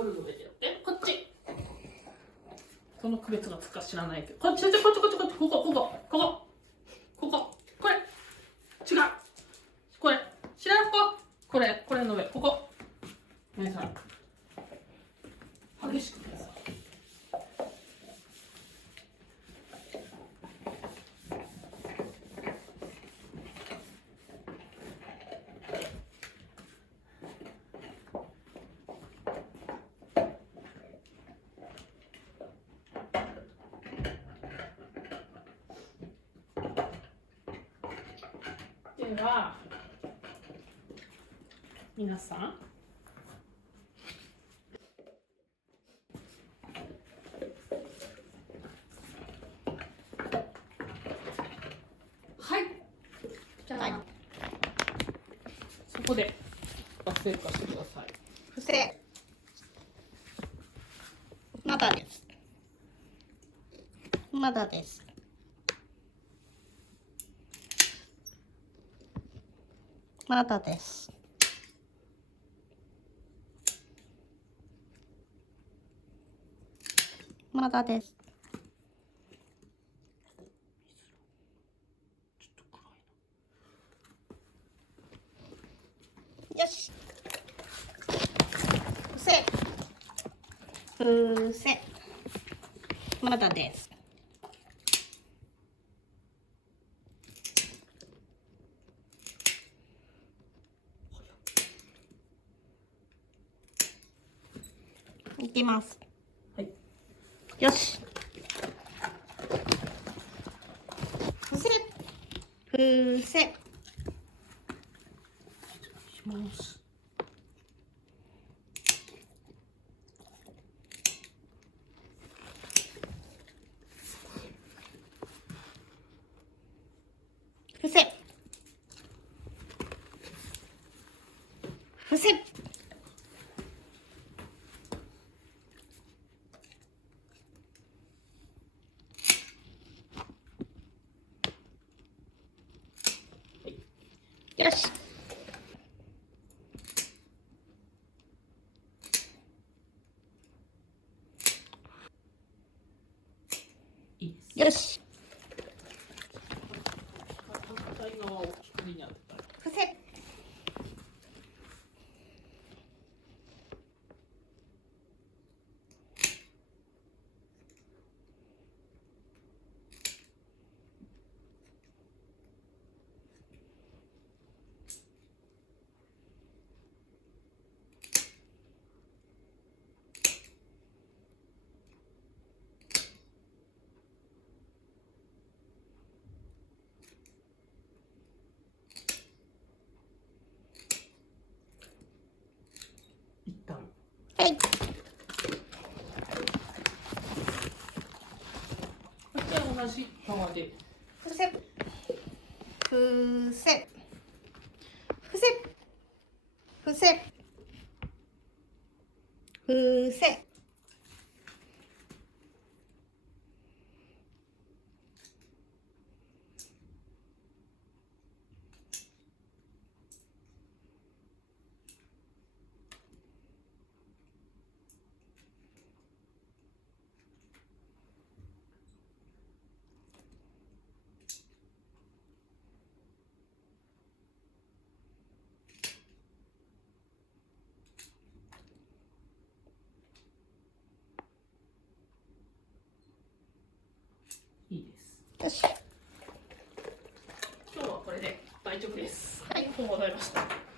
オルの上でやって。こっち。その区別がつくか知らないけど。こっち、こっち、こっち、こっち、こっち、ここ、ここ、ここ、ここ、これ。違う。これ。知らん子。これ、これの上、ここ。皆さん。激しくください。では皆さんはいじゃあ、はい、そこで活性化してください。伏せまだです。まだです。まだです。まだです。よし。伏せ。伏せ。まだです。いきます。はい。よし。伏せ。伏せ。します。伏せ。伏せ。よし。いいです。よし。反対側を光に当てたら。伏せ。一旦。はい。そして同じ側で。伏せ。伏せ。伏せ。伏せ。伏せ。いいです。よし。今日はこれで大丈夫です。はい。ありがとうございました。